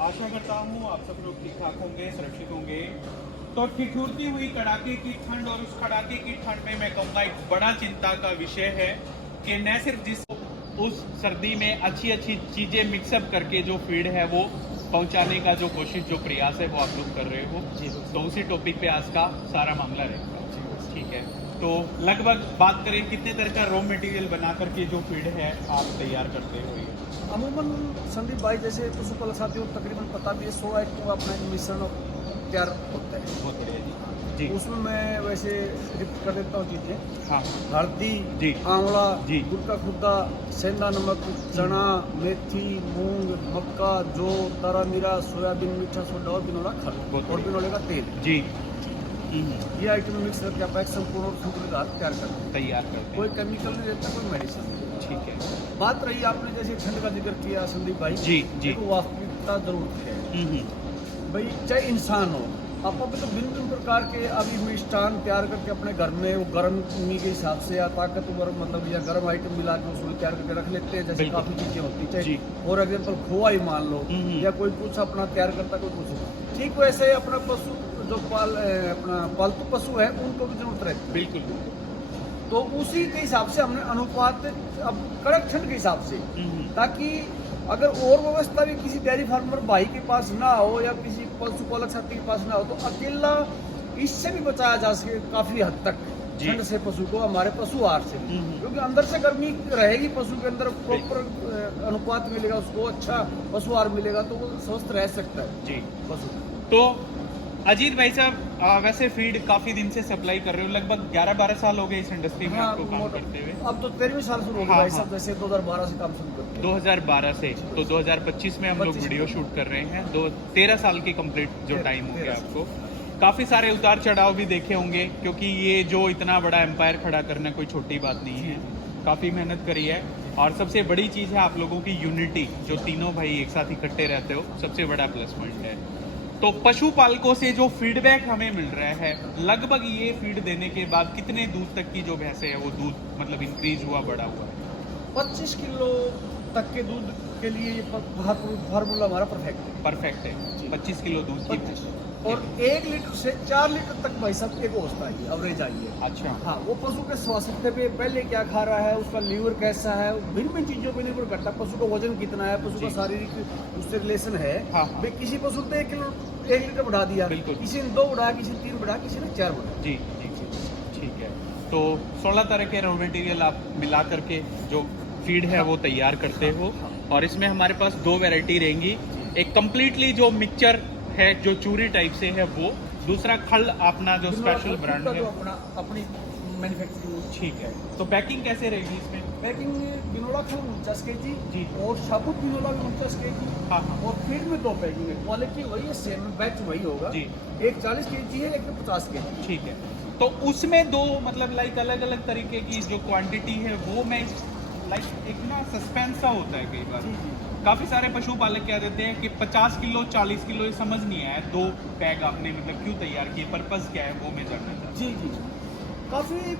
आशा करता हूँ आप सब लोग ठीक ठाक होंगे, सुरक्षित होंगे। तो ठिठुरती हुई कड़ाके की ठंड और उस कड़ाके की ठंड में मैं कहूँगा एक बड़ा चिंता का विषय है कि न सिर्फ जिस उस सर्दी में अच्छी अच्छी चीज़ें मिक्सअप करके जो फीड है वो पहुंचाने का जो कोशिश जो प्रयास है वो आप लोग कर रहे हो जी। तो उसी टॉपिक पे आज का सारा मामला रहेगा, ठीक है। तो लगभग बात करें कितने तरह का रॉ मटेरियल बना करके जो फीड है आप तैयार करते हो? अमूमन संदीप भाई जैसे पशुपालक साथियों को तकरीबन पता भी है 100 आइटम का अपना मिश्रण तैयार होता है। बहुत बढ़िया जी। उसमें मैं वैसे लिफ्ट कर देता हूँ चीज़ें। हाँ। हल्दी जी, आंवला जी, गुड़ का खुदा, सेंधा नमक, चना, मेथी, मूंग, मक्का, जौ, तारा मीरा, सोयाबीन, मीठा सोडा और बिनोला खल और बिनोले का तेल जी। ये आइटम मिक्स करके आप एक संपूर्ण और संतुलित तैयार करते हैं। तैयार करते हैं। कोई केमिकल नहीं रहता, कोई मेडिसिन नहीं। ठीक है। बात रही आपने जैसे ठंड का जिक्र किया संदीप भाई जी जी। तो वास्तविकता जरूर है भाई, चाहे इंसान हो आप अभी तो भिन्न भिन्न प्रकार के अभी मिष्ठान तैयार करके अपने घर में वो गर्मी के हिसाब से या ताकतवर मतलब या गर्म आइटम मिला के उसमें तैयार करके रख लेते हैं। जैसे काफ़ी चीज़ें होती हैं, चाहे फॉर एग्जाम्पल खोआ ही मान लो या कोई कुछ अपना तैयार करता कोई कुछ। ठीक वैसे ही अपना पशु जो अपना पालतू पशु है उनको भी जरूरत रहती है। बिल्कुल। तो उसी के हिसाब से हमने अनुपात अब कड़क ठंड के हिसाब से, ताकि अगर और व्यवस्था भी किसी डेयरी फार्मर भाई के पास ना हो या किसी पशुपालक साथी के पास ना हो तो अकेला इससे भी बचाया जा सके काफी हद तक ठंड से पशु को, हमारे पशु आहार से, क्योंकि अंदर से गर्मी रहेगी पशु के अंदर प्रॉपर अनुपात मिलेगा उसको, अच्छा पशु आहार मिलेगा तो वो स्वस्थ रह सकता है जी पशु। तो अजीत भाई साहब वैसे फीड काफी दिन से सप्लाई कर रहे हो, लगभग 11-12 साल हो गए इस इंडस्ट्री में आपको काम करते हुए। अब तो 13वीं साल शुरू हो गया भाई साहब, जैसे 2012 से काम शुरू करते हैं। 2012 से तो 2025 में हम लोग वीडियो शूट कर रहे हैं। 13 साल की कंप्लीट जो टाइम हो गया आपको। काफी सारे उतार चढ़ाव भी देखे होंगे, क्योंकि ये जो इतना बड़ा एम्पायर खड़ा करना कोई छोटी बात नहीं है, काफी मेहनत करी है। और सबसे बड़ी चीज है आप लोगों की यूनिटी, जो तीनों भाई एक साथ इकट्ठे रहते हो, सबसे बड़ा प्लस पॉइंट है। तो पशुपालकों से जो फीडबैक हमें मिल रहा है, लगभग ये फीड देने के बाद कितने दूध तक की जो भैंसे है वो दूध मतलब इंक्रीज हुआ, बढ़ा हुआ है? 25 किलो तक के दूध के लिए ये फार्मूला हमारा परफेक्ट है। 25 किलो दूध की भैंस और 1 लीटर से 4 लीटर तक भाई साहब एक अवस्था है, एवरेज आई है। अच्छा। हाँ, वो पशु के स्वास्थ्य पे पहले क्या खा रहा है, उसका लीवर कैसा है, भिन्न भिन्न चीजों पे निर्भर करता है। पशु का वजन कितना है, पशु का शारीरिक उससे रिलेशन है। हाँ। भाई किसी पशु ने 1 लीटर बढ़ा दिया, किसी ने 2 बढ़ाया, किसी ने 3 बढ़ाया, किसी ने 4 बढ़ाया। जी जी जी, ठीक है। तो 16 तरह के रॉ मटेरियल आप मिला करके जो फीड है वो तैयार करते हो, और इसमें हमारे पास 2 वैरायटी रहेंगी। एक कम्प्लीटली जो मिक्सचर है जो चूरी टाइप से है वो, दूसरा खल अपना जो स्पेशल ब्रांड है अपनी मैन्युफैक्चरिंग। ठीक है। तो पैकिंग कैसे रहेगी इसमें? पैकिंग बिनोला खल 49 kg जी और साबुत बिनोला भी 49 kg। हाँ। और फीड में 2 पैकिंग है, क्वालिटी वही है, सेम बैच वही होगा जी। एक 40 kg है, एक 50 kg। ठीक है। तो उसमें 2 मतलब लाइक अलग अलग तरीके की जो क्वांटिटी है वो मैं लाइक एक ना सस्पेंस सा होता है कई बार। काफ़ी सारे पशुपालक कह देते हैं कि 50 किलो 40 किलो ये समझ नहीं आया, 2 बैग आपने मतलब क्यों तैयार किए, पर्पस क्या है वो मैं जानना चाहता हूँ। जी जी, काफ़ी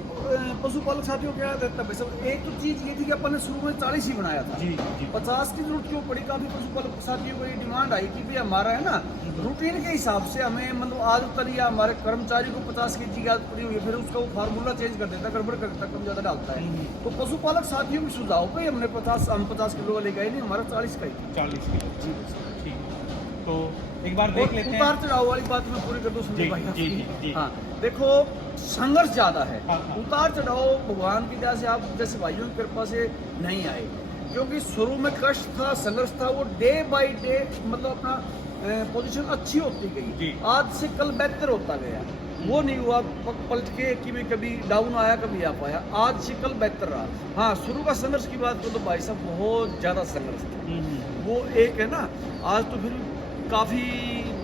पशुपालक साथियों क्या रहता है भाई साहब, एक तो चीज़ ये थी कि अपन ने शुरू में 40 ही बनाया था। जी जी। 50 की जरूरत क्यों पड़ी, काफ़ी पशुपालक साथियों को ये डिमांड आई कि भाई हमारा है ना रूटीन के हिसाब से हमें मतलब आदत या हमारे कर्मचारी को 50 kg की आदत पड़ी हुई है, फिर उसका वो फार्मूला चेंज कर देता है, गड़बड़ कर देता है, कम ज़्यादा डालता है। तो पशुपालक साथियों के सुझाव पे हमने 50 किलो का लेकर नहीं, हमारा 40 का ही 40 किलो। जी। ठीक है। तो एक बार देख लेते हैं। उतार चढ़ाव वाली बात मैं पूरी कर दूं संदीप भाई जी जी जी। हाँ, देखो संघर्ष ज्यादा है। हाँ। उतार चढ़ाव भगवान की दया से आप जैसे भाइयों की कृपा से नहीं आए, क्योंकि शुरू में कष्ट था, संघर्ष था, वो डे बाय डे मतलब अपना पोजीशन अच्छी होती गई, आज से कल बेहतर होता गया। वो नहीं हुआ पलट के कि मैं कभी डाउन आया कभी आ पाया, आज से कल बेहतर रहा। हाँ, शुरू का संघर्ष की बात करो तो भाई साहब बहुत ज़्यादा संघर्ष था। वो एक है ना, आज तो फिर काफ़ी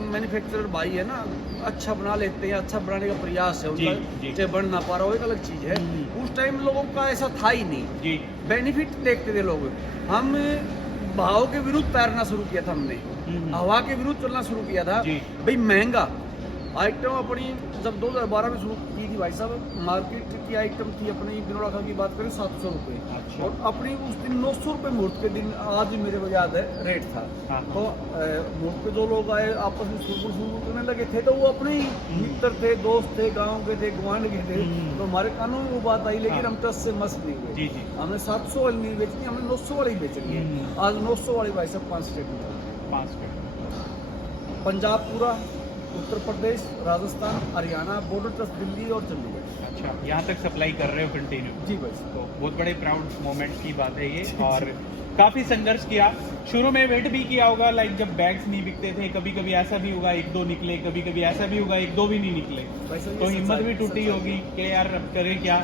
मैन्युफैक्चरर भाई है ना अच्छा बना लेते हैं, अच्छा बनाने का प्रयास है उनका, चाहे बन ना पा रहा हो एक अलग चीज़ है। उस टाइम लोगों का ऐसा था ही नहीं, बेनिफिट देखते थे लोग। हम भाव के विरुद्ध तैरना शुरू किया था, हमने हवा के विरुद्ध चलना शुरू किया था। भाई महंगा आइटम अपनी जब 2012 में शुरू की थी भाई साहब, मार्केट की आइटम थी अपनी बिनोड़ा खाल की बात करें 700 रुपये। अच्छा। और अपनी उस दिन 900 रुपये मुहूर्त के दिन आज भी मेरे को याद है रेट था। हाँ। तो मुहूर्त पे जो लोग आए आपस में सुरपुर करने लगे थे, तो वो अपने ही मित्र थे, दोस्त थे, गाँव के थे, गुआंढ के थे। तो हमारे कानों में वो बात आई, लेकिन हाँ। हम ट्रस्ट से मस्त नहीं हुए। जी जी। हमने 700 वाली नहीं बेचनी, हमने 900 वाली बेचनी है। आज 900 वाली भाई साहब 5 स्टेट में, 5 मिनट। पंजाब पूरा, उत्तर प्रदेश, राजस्थान, हरियाणा, बॉर्डर ट्रस्ट दिल्ली और चंडीगढ़। अच्छा, यहाँ तक सप्लाई कर रहे हो कंटिन्यू? जी भाई साहब। तो बहुत बड़े प्राउड मोमेंट की बात है ये। और काफ़ी संघर्ष किया, शुरू में वेट भी किया होगा, लाइक जब बैग्स नहीं बिकते थे, कभी कभी ऐसा भी होगा 1-2 निकले, कभी कभी ऐसा भी होगा 1-2 भी नहीं निकले, तो हिम्मत भी टूटी होगी कि यार अब करें क्या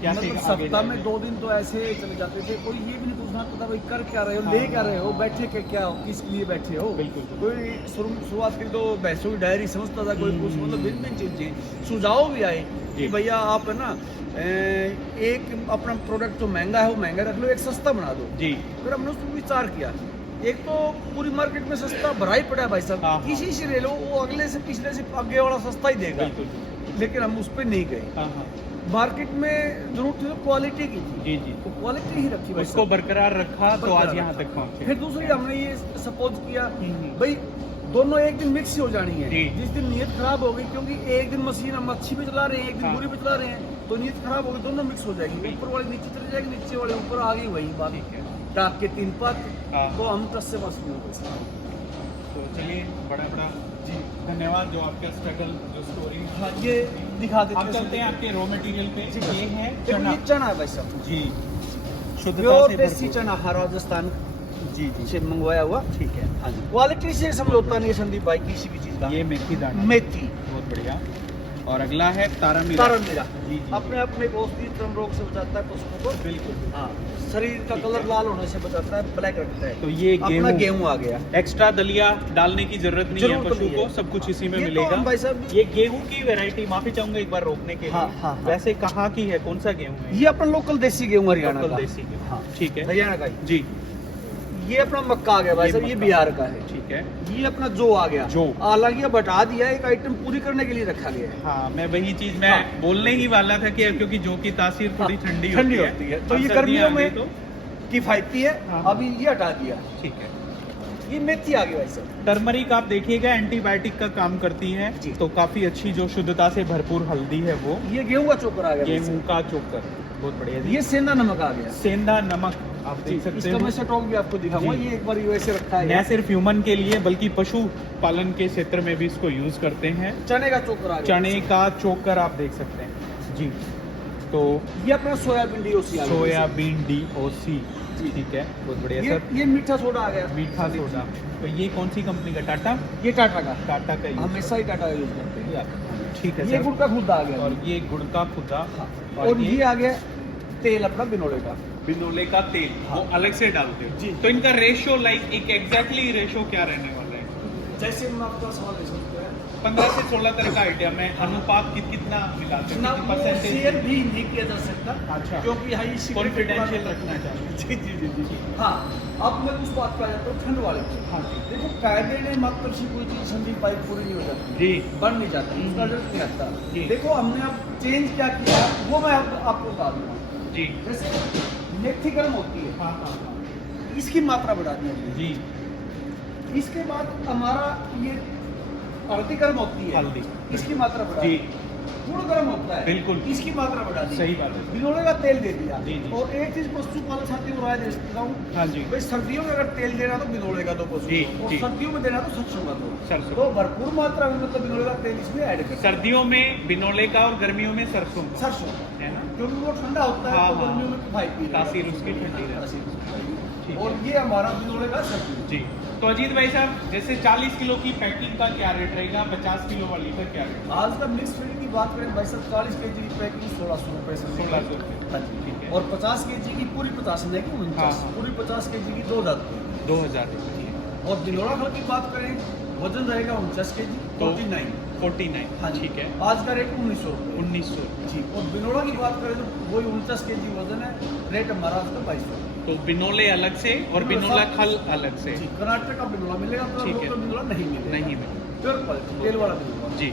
क्या मतलब सीख आगे सप्ताह में जाएंगे। 2 दिन तो ऐसे चले जाते थे, कोई ये भी नहीं पूछना पता भाई कर क्या रहे हो, ले क्या रहे हो, बैठे के क्या हो, किस लिए बैठे हो। बिल्कुल। कोई शुरुआत की तो भैंसों की डायरी समझता था, कोई कुछ मतलब भिन्न भिन्न चीजें सुझाव भी आए कि भैया आप है ना एक अपना प्रोडक्ट जो महंगा है वो महंगा रख लो, एक सस्ता बना दो। जी। फिर हमने उस पर विचार किया। एक तो पूरी मार्केट में सस्ता भरा ही पड़ा है भाई साहब, हाँ। किसी से ले लो वो अगले से पिछले से आगे वाला सस्ता ही देगा, बिल्कुल। लेकिन हम उस पर नहीं गए। हाँ हाँ। मार्केट में जरूरत थी तो क्वालिटी की थी, जी जी। तो क्वालिटी ही रखी भाई उसको साहब। बरकरार रखा तो बरकरार आज यहाँ रखा। तक पहुँचे। फिर दूसरी हमने ये सपोज किया हम्म। भाई दोनों एक दिन मिक्स हो जानी है। जी। जिस दिन नीयत खराब हो गई, क्योंकि एक दिन मशीन हम अच्छी भी चला रहे हैं, एक दिन हाँ। बुरी भी चला रहे हैं, तो नीयत खराब होगी, दोनों मिक्स हो जाएगी। बिल्कुल। ऊपर वाली नीचे चली जाएगी, नीचे वाले ऊपर आ गई, वही बात। ठीक है। टाक के 3 पत, हाँ। तो हम ट्रस्ट से बस नहीं हो गए। तो चलिए, बड़ा बड़ा जी धन्यवाद जो आपका स्ट्रगल जो स्टोरी। हाँ, ये दिखा देते आप चलते हैं आपके रॉ मटेरियल पे। जी। ये है देखो चना। ये चना है भाई साहब, जी, शुद्धता प्योर से देसी भरपूर। चना, राजस्थान जी जी। से मंगवाया हुआ। ठीक है। हाँ जी, क्वालिटी से समझौता नहीं है संदीप भाई किसी भी चीज का। ये मेथी दाना, मेथी, बहुत बढ़िया। और अगला है तारा मीरा। तारण मेरा जी जी। अपने अपने को औषधि चर्म रोग से बचाता है पशुओं को। बिल्कुल। हाँ, शरीर का ठीक कलर है। लाल होने से बचाता है, ब्लैक रखता है। तो ये अपना गेहूं आ गया। एक्स्ट्रा दलिया डालने की जरूरत नहीं है जरूरत पशु नहीं को, है। सब कुछ इसी में ये तो मिलेगा। हम भाई साहब, ये गेहूं की वैरायटी, माफी चाहूंगा एक बार रोकने के लिए। हाँ, हाँ, हाँ। वैसे कहाँ की है, कौन सा गेहूं है? ये अपना लोकल देसी गेहूं हरियाणा लोकल का। देसी गेहूं। हाँ, ठीक है। हरियाणा का जी। ये अपना मक्का आ गया भाई साहब, ये मक्का। बिहार का है। ठीक है। ये अपना जो आ गया, जौ। हालांकि अब हटा दिया, एक आइटम पूरी करने के लिए रखा गया है। हाँ, मैं वही चीज मैं हाँ। बोलने ही वाला था कि क्योंकि जो की तासीर थोड़ी हाँ, ठंडी ठंडी होती होती है, है। तो अब ये सर्दियाँ गर्मियों आ गई में तो किफायती है। हाँ। अभी ये हटा दिया। ठीक है। ये मेथी आ गई भाई साहब। टर्मरिक आप देखिएगा एंटीबायोटिक का काम करती है, जी। तो काफी अच्छी जो शुद्धता से भरपूर हल्दी है वो। ये गेहूं का चोकर आ गया भाई गेहूं का चोकर, बहुत बढ़िया साहब। जी। ये सेंधा नमक आ गया। सेंधा नमक आप देख सकते इसका मैं हो। स्टॉक भी आपको दिखाऊंगा। जी। ये एक बार वैसे रखा न है। सिर्फ ह्यूमन के लिए बल्कि पशु पालन के क्षेत्र में भी इसको यूज करते हैं। चने का चोकर आ गया। चने का चोकर आप देख सकते हैं जी। तो ये अपना सोयाबीन डीओसी आ गया। सोयाबीन DOC, जी। ठीक है, बहुत बढ़िया ये सर। ये मीठा सोडा आ गया। मीठा सोडा, तो ये कौन सी कंपनी का? टाटा। ये टाटा का, टाटा का यूज हमेशा ही टाटा का यूज करते हैं। ठीक है ये सर। गुड़ का खुदा आ गया। और ये गुड़ का खुदा। हाँ। और ये आ गया तेल अपना बिनोले का। बिनोले का तेल, हाँ। वो अलग से डालते हो जी। तो इनका रेशियो लाइक एक एग्जैक्टली रेशियो क्या रहने वाला है? जैसे हम आपका सवाल ले सकते हैं 15 से 16 तरह का आइडिया में अनुपात कितना मिलाते हैं, ना, कितनी वो परसेंटेज? शेयर भी नहीं किया जा सकता। अच्छा। क्योंकि हाई कॉन्फिडेंशियल रखना चाहिए। जी जी जी जी। हाँ, अब मैं उस बात पे आ जाता हूँ ठंड वाले पे। हाँ जी। देखो कायदे ने मात्र से कोई चीज संदीप भाई पूरी नहीं हो जाती, जी बन नहीं जाती, उसका रिजल्ट नहीं आता। जी। देखो हमने अब चेंज क्या किया वो मैं आपको बता दूंगा। जी। जैसे मेथी गर्म होती है, हाँ हाँ हाँ। इसकी मात्रा बढ़ा दी हमने। जी। इसके बाद हमारा ये हल्दी गर्म होती है, हल्दी। इसकी मात्रा बढ़ा जी। दी। गुड़ गर्म होता है, बिल्कुल। इसकी मात्रा बढ़ा दी। सही बात है। बिनोले का तेल दे दिया। जी, जी। और एक चीज पशुपालन साथी को राय दे सकता हूँ, हाँ जी। भाई सर्दियों में अगर तेल देना तो बिनोले का दो पशु जी, को, और जी। सर्दियों में देना तो सरसों का दो। सरसों। तो भरपूर मात्रा में मतलब बिनोले का तेल इसमें ऐड कर। सर्दियों में बिनोले का और गर्मियों में सरसों का, सरसों, है ना? क्योंकि वो ठंडा होता है, हाँ, तो हाँ। गर्मियों में किफायती रहेगा। तासीर उसकी ठंडी रहती है। तासीर। ठीक और है। ये हमारा बिनोले का सर्दी। जी। तो अजीत भाई साहब, जैसे 40 किलो की पैकिंग का क्या रेट रहेगा, 50 किलो वाली का क्या रेट? आज का मिक्स फीड की बात करें भाई साहब, 40 kg की पैकिंग 1600 रुपए से। 1600 रुपये। हाँ जी। ठीक है। और 50 kg की पूरी 50 नहीं कि 49, हाँ, हाँ। पूरी 50 kg की 2000 रुपये। 2000 रुपये। और बिनोला फल की बात करें, वजन रहेगा 49 kg, तो 49। 49। हाँ जी। ठीक है। आज का रेट 1900 रुपये। 1900। जी। और बिनोला की बात करें तो वही 49 kg वजन है, रेट हमारा आज का 2200। तो बिनोले अलग से और बिनोला खल अलग से। जी, कर्नाटक का बिनोला मिलेगा, तो ठीक है। लोकल बिनोला नहीं मिलेगा। नहीं मिलेगा। प्योर क्वालिटी तेल वाला बिनोला। जी।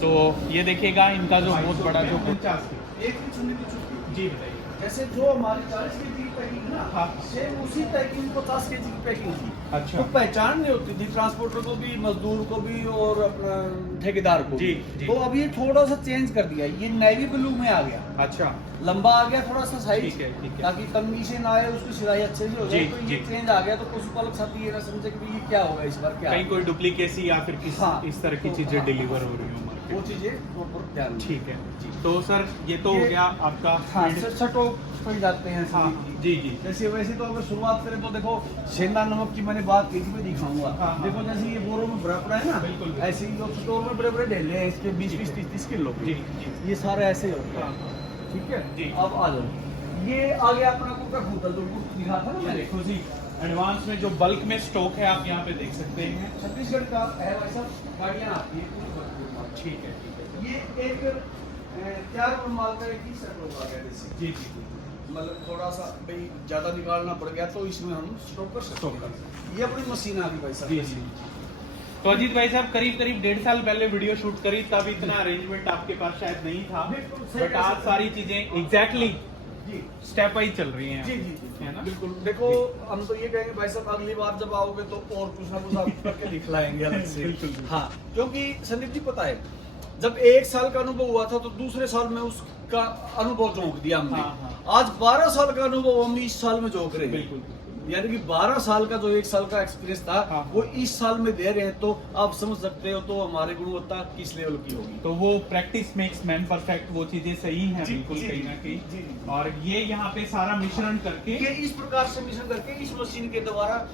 तो ये देखिएगा इनका जो बहुत बड़ा जो 50 एक भी चुनी की चुकी। जी बताइए। जैसे जो हमारी 40 केजी की पैकिंग है ना, हाँ। सेम उसी पैकिंग 50 केजी की पैकिंग थी। अच्छा। तो पहचान नहीं होती थी ट्रांसपोर्टर को भी, मजदूर को भी और अपना ठेकेदार को जी, भी। जी। तो अब ये थोड़ा सा चेंज कर दिया, ये नेवी ब्लू में आ गया, अच्छा लंबा आ गया थोड़ा सा साइज, ठीक है। ताकि तंगी से ना आए, उसकी सिलाई अच्छे से हो जाए। जी, तो ये जी। चेंज आ गया, तो पशुपालक साथी ये ना समझे कि ये क्या होगा, इस बार क्या कहीं होगा। कोई डुप्लीकेसी या फिर किस हाँ। इस तरह की तो चीजें हाँ, डिलीवर हो रही हो वो मार्केट। चीजें प्रॉपर ध्यान में। ठीक है तो सर ये तो हो ये- गया आपका हाँ, feed- सटो पे जाते हैं हाँ सभी। जी जी जैसे वैसे तो अगर शुरुआत करें तो देखो सेंधा नमक की मैंने बात की थी, मैं दिखाऊंगा। हाँ, हाँ। देखो जैसे ये बोरों में भरा पड़ा है ना, बिल्कुल, बिल्कुल। ऐसे ही लोग स्टोर में बड़े बड़े ढेले हैं इसके 20-20, 30-30 किलो के। जी, जी। ये सारे ऐसे ही होते हाँ, हैं, ठीक है। जी। अब आ जाओ, ये आ गया अपना कुकर खूतल, जो दिखा था ना ये मैंने। देखो जी एडवांस में जो बल्क में स्टॉक है आप यहाँ पे देख सकते हैं। छत्तीसगढ़ का है वैसा, गाड़ियाँ आती हैं पूरी भरपूर माल। ठीक है ये एक तैयार हुआ माल का एक ही सेट होगा गया जैसे, जी जी मतलब थोड़ा सा भाई ज्यादा निकालना पड़ गया तो इसमें हम स्टॉक कर सकते स्टॉक हैं। ये अपनी मशीन आ गई भाई साहब। जी जी तो अजीत भाई साहब करीब 1.5 साल पहले वीडियो शूट करी तब इतना अरेंजमेंट आपके पास शायद नहीं था, बिल्कुल सही बट कह आज सकते सारी चीजें एग्जैक्टली जी स्टेप वाइज चल रही हैं जी जी जी है ना? बिल्कुल। देखो हम तो ये कहेंगे भाई साहब अगली बार जब आओगे तो और कुछ ना कुछ आप करके दिखलाएंगे अलग से। बिल्कुल, बिल्कुल। हाँ, क्योंकि संदीप जी पता है जब 1 साल का अनुभव हुआ था तो दूसरे साल में उसका अनुभव झोंक दिया हमने। हाँ, आज 12 साल का अनुभव हम इस साल में झोंक रहे हैं। बिल्कुल यानी कि 12 साल का जो 1 साल का एक्सपीरियंस था हाँ। वो इस साल में दे रहे हैं, तो आप समझ सकते हो तो हमारी गुणवत्ता किस लेवल की होगी। तो वो प्रैक्टिस मेक्स मैन परफेक्ट, वो चीजें सही हैं जी, बिल्कुल जी, कहीं ना जी, कहीं। जी। और ये यहाँ पे सारा मिश्रण करके ये इस प्रकार से मिश्रण करके इस मशीन के द्वारा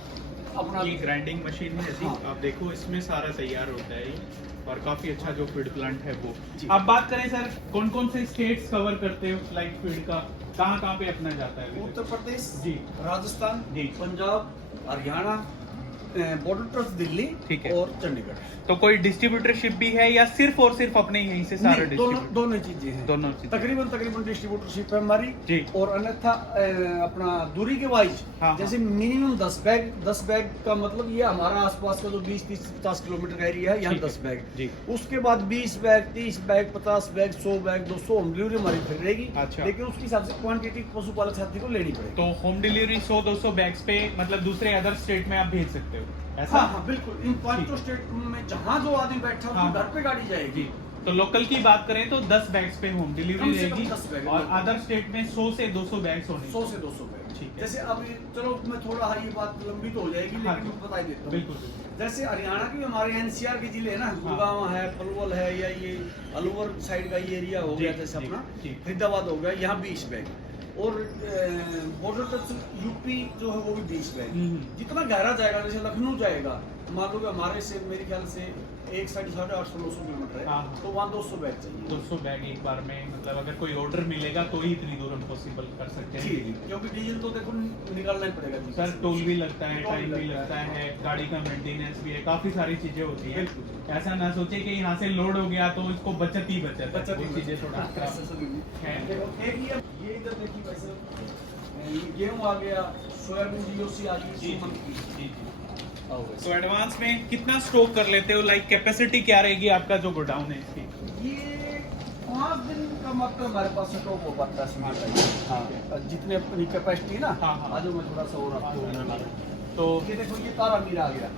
अपना ये ग्राइंडिंग मशीन है जी। हाँ। आप देखो इसमें सारा तैयार होता है ये, और काफी अच्छा जो फीड प्लांट है वो। जी। अब बात करें सर कौन कौन से स्टेट्स कवर करते हो लाइक फीड का, कहाँ पे अपना जाता है अभी तक? उत्तर प्रदेश, जी। राजस्थान, जी। पंजाब, हरियाणा, बॉर्डर ट्रस्ट दिल्ली ठीक है। और चंडीगढ़। तो कोई डिस्ट्रीब्यूटरशिप भी है या सिर्फ और सिर्फ अपने यहीं से सारा नहीं, दोनों डिस्ट्रीब्यूट? दोनों चीजें हैं। दोनों चीजें। तकरीबन डिस्ट्रीब्यूटरशिप है हमारी जी। और अन्यथा अपना दूरी के वाइज हाँ, जैसे मिनिमम 10 बैग का मतलब ये हमारा आसपास का जो 20-30-50 किलोमीटर का एरिया है यहाँ ठीक है। 10 बैग। जी। उसके बाद 20 bag, 30 bag, 50 bag, 100 bag, 200 home delivery हमारी फिर रहेगी। अच्छा। लेकिन उसके हिसाब से क्वांटिटी पशुपालक साथी को लेनी पड़ेगी। तो होम डिलीवरी 100-200 बैग्स पे मतलब दूसरे अदर स्टेट में आप भेज सकते हो ऐसा? हाँ हाँ बिल्कुल, इन पांचों स्टेट में जहाँ जो आदमी बैठा है हाँ। उसके घर पे गाड़ी जाएगी। जी। तो लोकल की बात करें तो 10 बैग्स पे होम कम डिलीवरी से कम रहेगी 10 बैग। और अदर स्टेट में 100 से 200 बैग्स होने 100 से 200 बैग। ठीक है। जैसे अब चलो मैं थोड़ा ये बात लंबी तो हो जाएगी हाँ। लेकिन मैं बता ही देता हूँ। बिल्कुल बिल्कुल। जैसे हरियाणा की हमारे एनसीआर के जिले है ना, गुड़गांव है, पलवल है, या ये अलवर साइड का ये एरिया हो जी, गया जैसे जी, अपना जी। फरीदाबाद हो गया, यहाँ 20 बैग। और बॉर्डर टच यूपी जो है वो भी 20 बैग। जितना गहरा जाएगा, जैसे लखनऊ जाएगा, मान लो कि हमारे से मेरे ख्याल से 1-850-900 किलोमीटर है, हाँ। तो वहाँ 200 बैग चाहिए। 200 बैग एक बार में, मतलब अगर कोई ऑर्डर मिलेगा तो ही इतनी दूर हम पॉसिबल कर सकते जी, हैं। क्योंकि डीजल तो देखो निकालना ही पड़ेगा जी। सर टोल भी लगता है, टोल टाइम भी लगता है, गाड़ी का मेंटेनेंस भी है, काफी सारी चीजें होती हैं। बिल्कुल। ऐसा ना सोचे कि यहाँ से लोड हो गया तो इसको बचत ही बचत है। बचत वो चीजें थोड़ा है। देखो एक ये इधर देखिए वैसे ये गेहूं आ गया, सोयाबीन जीओसी आ गई, जी, सुमन की। जी, जी। आओ वैसे। तो एडवांस में कितना स्टॉक कर लेते हो, लाइक कैपेसिटी क्या रहेगी आपका जो गोडाउन है इसकी? ये 5 दिन का मतलब हमारे पास स्टॉक हो पाता है स्मार्ट टाइप। हाँ। जितने अपनी कैपेसिटी ना, हाँ, हाँ। आज मैं थोड़ा सा और आपको तो ये देखो ये तारा मीरा आ गया।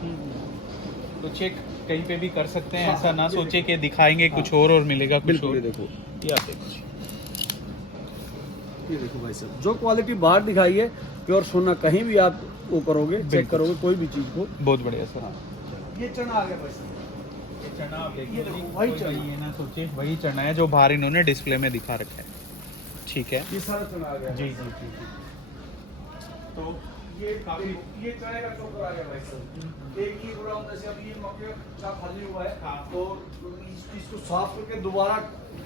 तो चेक कहीं पे भी कर सकते हैं, हाँ, ऐसा ना ये सोचे देखो। कि दिखाएंगे कुछ हाँ। और मिलेगा कुछ बिल्कुल, और। ये देखो। ये आप देखो। ये देखो भाई साहब, जो क्वालिटी बाहर दिखाई है प्योर सोना, कहीं भी आप वो करोगे, चेक बिल्कुल। करोगे कोई भी चीज को। बहुत बढ़िया सर। हाँ, ये चना आ गया भाई साहब। ये चना आप देखिए, ये देखो, वही कोई चना। ये ना सोचे वही चना है जो बाहर इन्होंने डिस्प्ले में दिखा रखा है। ठीक है ये सारा चना आ गया। जी जी जी जी। तो ये चने का चोकर आ गया भाई साहब। एक ही गोदाम जैसे अब ये मक्के का खाली हुआ है, हाँ। तो इसको साफ करके दोबारा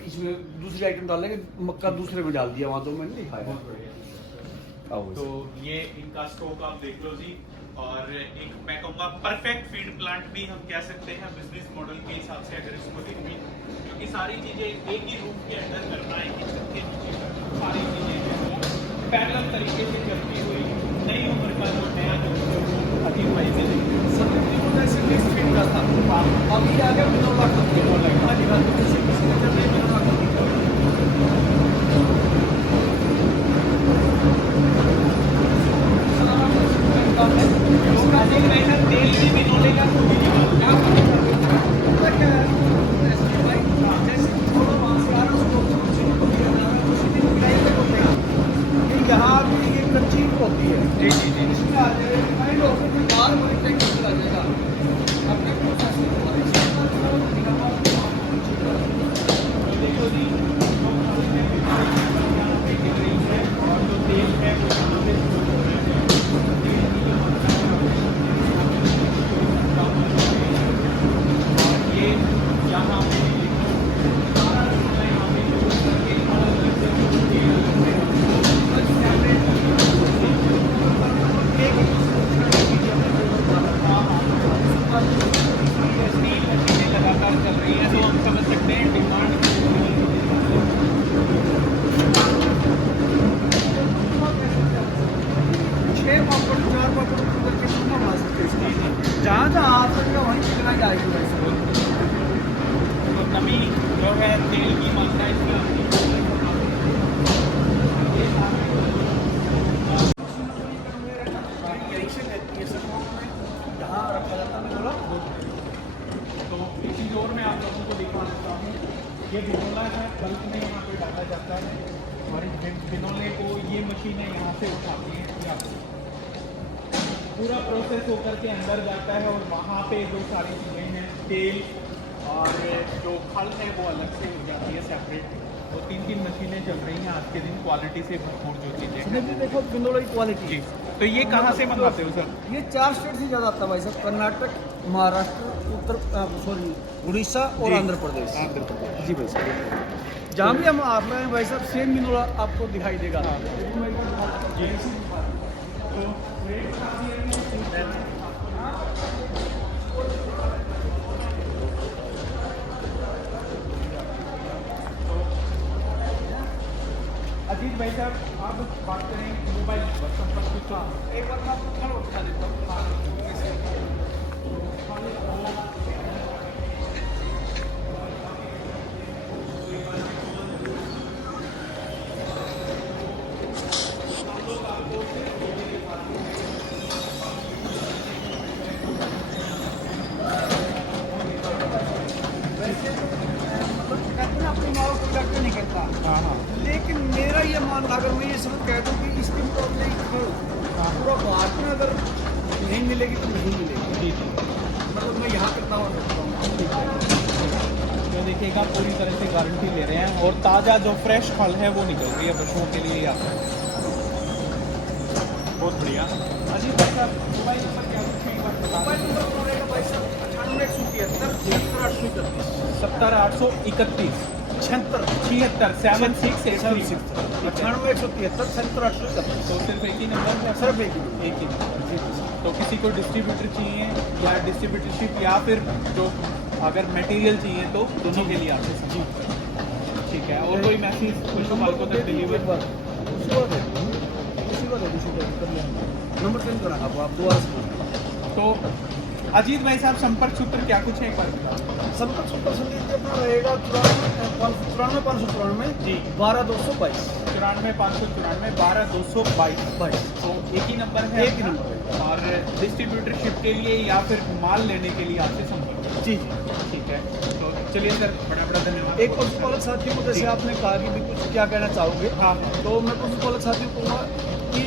इसमें दूसरी आइटम डालेंगे, मक्का दूसरे में डाल दिया वहाँ, तो मैंने दिखाया। बहुत बढ़िया। आओ तो ये इनका स्टॉक आप देख लो जी। और एक मैं कहूँगा परफेक्ट फीड प्लांट भी हम कह सकते हैं बिजनेस मॉडल के हिसाब से अगर इसको देखें, क्योंकि सारी चीज़ें एक ही रूम के अंदर करना है, एक ही छत के नीचे करना, सारी चीज़ें पैरेलल तरीके से चलती हुई नई उम्र का जो नया जो अजीब भाई से सब जैसे मिक्स फीड का था, अभी आ गया मिनोला कंपनी। हाँ जी, हाँ, तो किसी किसी का चल रही है मिनोला कंपनी। तेल भी बिनोले का खुद ही निकालते हैं। यहाँ भी ये कच्ची होती है। जी जी जी। इसमें आ जाएगा रिफाइंड होकर फिर बाहर वाली टैंक में चला जाएगा। अपने प्रोसेस में देखो जी, यहाँ पे गिर रही है और जो तेल है वो यहाँ पे और ये यहाँ पे सारा मसाला यहाँ पे यूज करके अलग अलग से तेल स्टील मशीनें लगातार चल रही हैं, तो हम समझ सकते हैं डिमांड छः पापड़ 4 पापड़ करके कितना बना सकते हैं। जहाँ जहाँ आ सकेगा वहीं चिकना जाएगी वैसे। तो नमी जो है तेल की मात्रा इसमें आती है। यहीं से लेती है सब यहाँ रखा जाता है मिनोला। तो इसी जोर में आप लोगों को दिखा देता हूँ, ये बिनोला है, बल्क में यहाँ पे डाला जाता है और इस बिनोले को ये मशीनें यहाँ से उठाती हैं, पूरा प्रोसेस होकर के अंदर जाता है और वहाँ पे जो सारी चीज़ें हैं तेल और जो खल है वो अलग से हो जाती है सेपरेट। वो 3 मशीनें चल रही हैं आज के दिन, क्वालिटी से भरपूर जो चीज़ें हैं। इसमें भी देखो बिनोला की क्वालिटी। जी, तो ये कहाँ से मंगाते हो सर? ये 4 स्टेट से ज़्यादा आता है भाई साहब, कर्नाटक, महाराष्ट्र, सॉरी उड़ीसा और जी, आंध्र प्रदेश। आंध्र प्रदेश। जी भाई साहब, जहाँ भी हम आप रहे हैं भाई साहब सेम मिनोला आपको दिखाई देगा। अजीत भाई साहब, आप बात करें मोबाइल नंबर संपर्क की, तो एक बार मैं आपको फल उठा देता हूँ। कहते हैं अपनी माँ को व्यक्त नहीं करता। हाँ हाँ लेकिन मेरा ये मानना, अगर मैं ये सब कह दूँ कि इसके मुकाबले पूरा भारत में अगर नहीं मिलेगी तो नहीं मिलेगी। जी जी। मतलब मैं यहाँ पे दावा करता हूँ। जो देखिएगा पूरी तरह से गारंटी ले रहे हैं और ताज़ा जो फ्रेश फल है वो निकल रही है, बच्चों के लिए आता है। बहुत बढ़िया। अजीत भाई साहब, मोबाइल नंबर क्या कुछ है, एक बार बता मोबाइल नंबर पड़ेगा भाई साहब 98 173 70 831 76 तो सिर्फ एक ही नंबर है, सिर्फ एक ही। एक ही नंबर। तो किसी को डिस्ट्रीब्यूटर चाहिए या डिस्ट्रीब्यूटरशिप या फिर जो अगर मटेरियल चाहिए तो दोनों के लिए आपसे संपर्क। ठीक है, और कोई मैसेज खुशहाल को तक डिलीवर नंबर चेंज कराना आप दोबारा से। तो अजीत भाई साहब, संपर्क सूत्र क्या कुछ है, एक बार बताओ। संपर्क सूत्र संदीप अपना रहेगा 94 594 जी 12 222। 94 594 12 222। तो एक ही नंबर है, एक ही नंबर है। और डिस्ट्रीब्यूटरशिप के लिए या फिर माल लेने के लिए आपसे संपर्क। जी ठीक है, तो चलिए सर, बड़ा बड़ा धन्यवाद। एक पशुपालक साथियों को जैसे आपने कहा कि भी कुछ क्या कहना चाहोगे। हाँ तो मैं पशुपालक साथियों को कहूँगा कि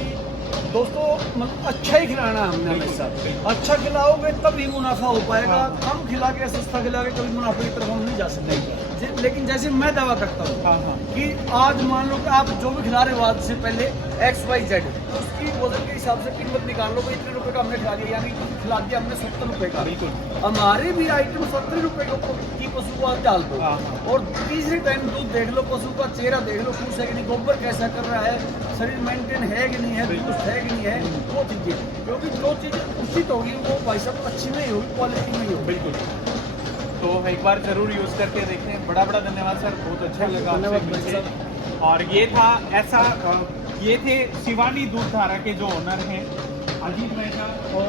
दोस्तों मतलब अच्छा ही खिलाना है हमने हमेशा। अच्छा खिलाओगे तभी मुनाफा हो पाएगा। हाँ। कम खिला के सस्ता खिला के कभी मुनाफे की तरफ हम नहीं जा सकते। लेकिन जैसे मैं दावा करता हूँ हाँ हाँ कि आज मान लो कि आप जो भी खिला रहे हो आज से पहले XYZ, उसकी वजन के हिसाब से कीमत निकाल लो भाई इतने रुपए का हमने खिला दिया, यानी खिला दिया हमने 70 रुपए का। बिल्कुल। हमारे भी आइटम 70 रुपए की पशु को आप डाल दो। हाँ। और तीसरे टाइम दूध देख लो, पशु का चेहरा देख लो, खुश है कि नहीं, गोबर कैसा कर रहा है, शरीर मेंटेन है कि नहीं है, दुरुस्त है कि नहीं है, वो चीजें। क्योंकि जो चीज उचित होगी वो भाई साहब अच्छी नहीं होगी, क्वालिटी नहीं होगी। बिल्कुल। तो एक बार जरूर यूज़ करके देखें। बड़ा बड़ा धन्यवाद सर, बहुत अच्छा लगा आपसे धन्यवाद भाई मिलके। और ये था ये थे शिवानी दूध धारा के जो ओनर हैं अजीत मेहता, और